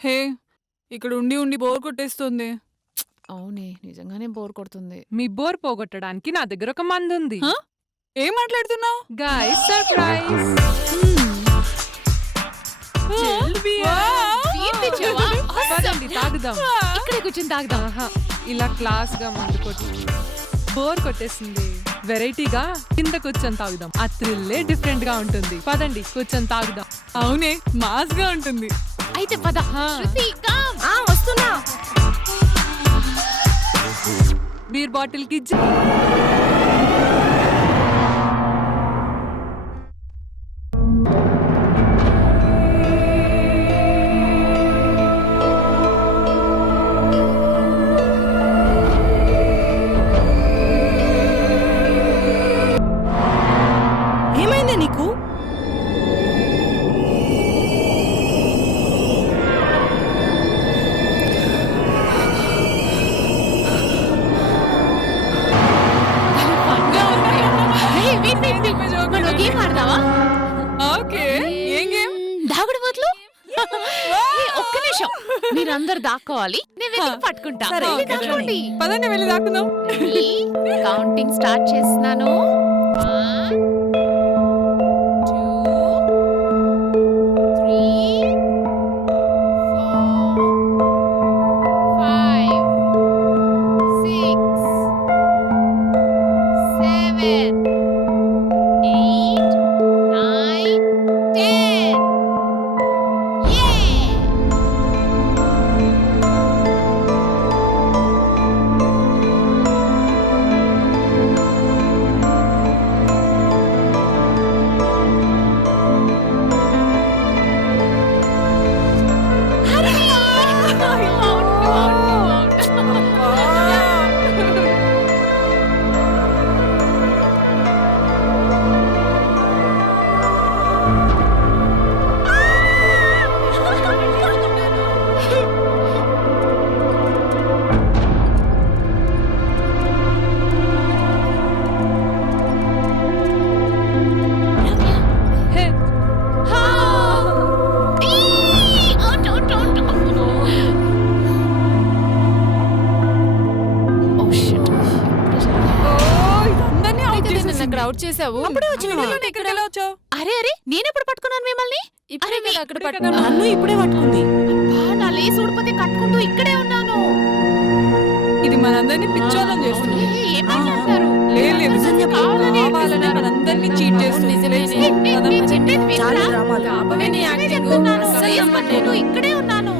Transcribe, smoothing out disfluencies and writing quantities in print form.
హే, ఇక్కడ ఉండి ఉండి బోర్ కొట్టేస్తుంది. అవునే నిజంగానే బోర్ కొడుతుంది. మీ బోర్ పోగొట్టడానికి నా దగ్గర ఒక మందుంది. హ? ఏం మాట్లాడుతున్నావు? Guys surprise. పదండి తాగుదాం. ఇక్కడే కూర్చొని తాగుదాం. ఆహా, ఇలా క్లాస్ గా ముందు కొట్టి బోర్ కొట్టేసింది. వెరైటీగా కింద కూర్చొని తాగుదాం. ఆ థ్రిల్లే డిఫరెంట్ గా ఉంటుంది. పదండి కూర్చొని తాగుదాం. అవునే, మాస్ గా ఉంటుంది. అయితే పద. శృతి, come. వస్తున్నా. బీర్ బాటిల్ కి ఏమైంది నీకు? మనం గేమ్ ఆడదామా? ఓకే, ఏం గేమ్? దాగుడు బదులు ఒక్క నిమిషం, మీరందరు దాక్కోవాలి, నేను వెతికి పట్టుకుంటా. సరే, వెళ్ళి దాక్కోండి. పదండి వెళ్ళి దాక్కుందాం. కౌంటింగ్ స్టార్ట్ చేస్తున్నాను. 1 2 3 4 5 6 7 8 9 10. అవుట్ చేసావు. అప్పుడే వచ్చిన ఎక్కడికి ఎలా వచ్చావు? అరే అరే, నేనెప్పుడు పట్టుకున్నాను మిమ్మల్ని? ఇప్పుడే అరే, కదా అక్కడ పట్టుకున్నాను. నన్ను ఇప్పుడే పట్టుకుంది. అబ్బా, నా లేస్ ఊడిపోతే కట్టుకుంటూ ఇక్కడే ఉన్నాను. ఇది మనందరినీ పిచ్చోళ్ళని చేస్తుంది. ఏం మాట్లాడతారు? లేదు, నిజం చెప్పు. కావాలని మనందరినీ చీట్ చేస్తుంది. నిజమేనే. నేను చెప్పేది వినరా? చాలా డ్రామాలు. ఆపవే నీ యాక్టింగ్. చెప్తున్నాను. లేస్ పట్టుకుంటూ ఇక్కడే ఉన్నాను.